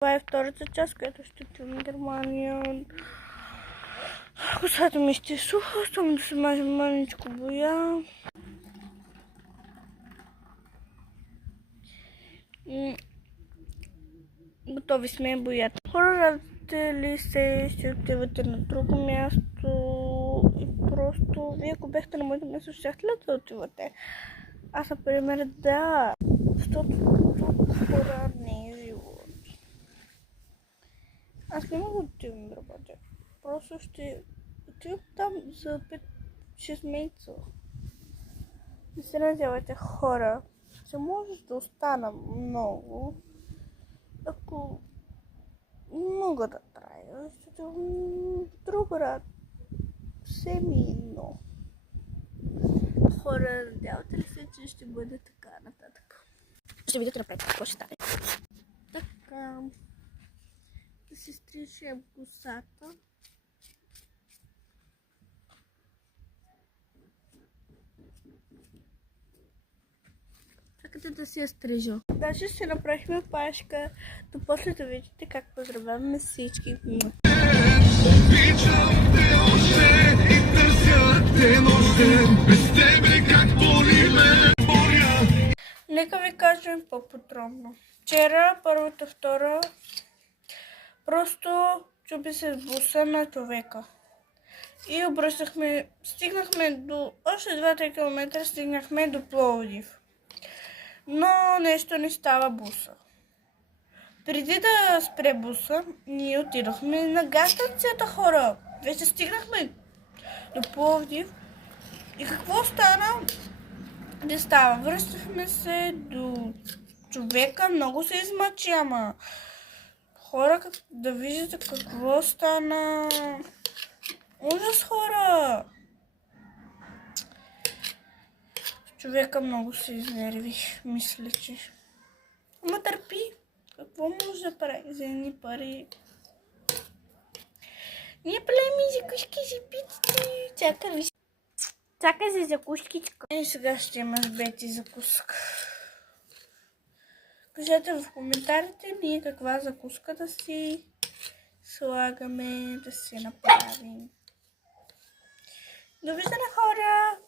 Това е втората част, която ще отивам в Германия. Косата ми ще е суха, само да се мажа маничко боя. Готови сме боята. Хора, радите ли се, ще отивате на друго място и просто вие, ако бяхте на моето място, щяхте ли да отивате? Аз, например, да, защото хора не е живот. Аз не мога да отивам да работя. Просто ще отивам там за 5-6 месеца. Не се надявайте, хора, че може да остана много, ако мога да трая, защото в друг град семейно. Хора, надявате ли се, че ще бъде така нататък? Ще видите напред какво ще стане. Така, да си стрижем косата. Чакайте да си я стрижа. Даже ще направихме пашка, но после да видите как поздравяваме всички. Обичам те още и търся те нощем, без тебе как боли ме боря. Нека ви кажем по-подробно. Вчера, първата, втора, просто чуби се с буса на човека. И стигнахме до още 2-3 км, стигнахме до Пловдив. Но нещо не става буса. Преди да спре буса, ние отидохме на гастацията, хора. Вече стигнахме до Пловдив. И какво стана? Не става. Връщахме се до човека. Много се измъчи, ама. Хора, да виждате какво стана. Ужас, хора! Човека много се изнерви. Мисля, че. Ама търпи. Какво може да прави за едни пари? Ние племи за кушки за пиците. Чакай, виж. Чакай за закускичка. И сега ще имаш бети закуска. Кажете в коментарите ние каква закуска да си слагаме, да си направим. Довиждане, хора!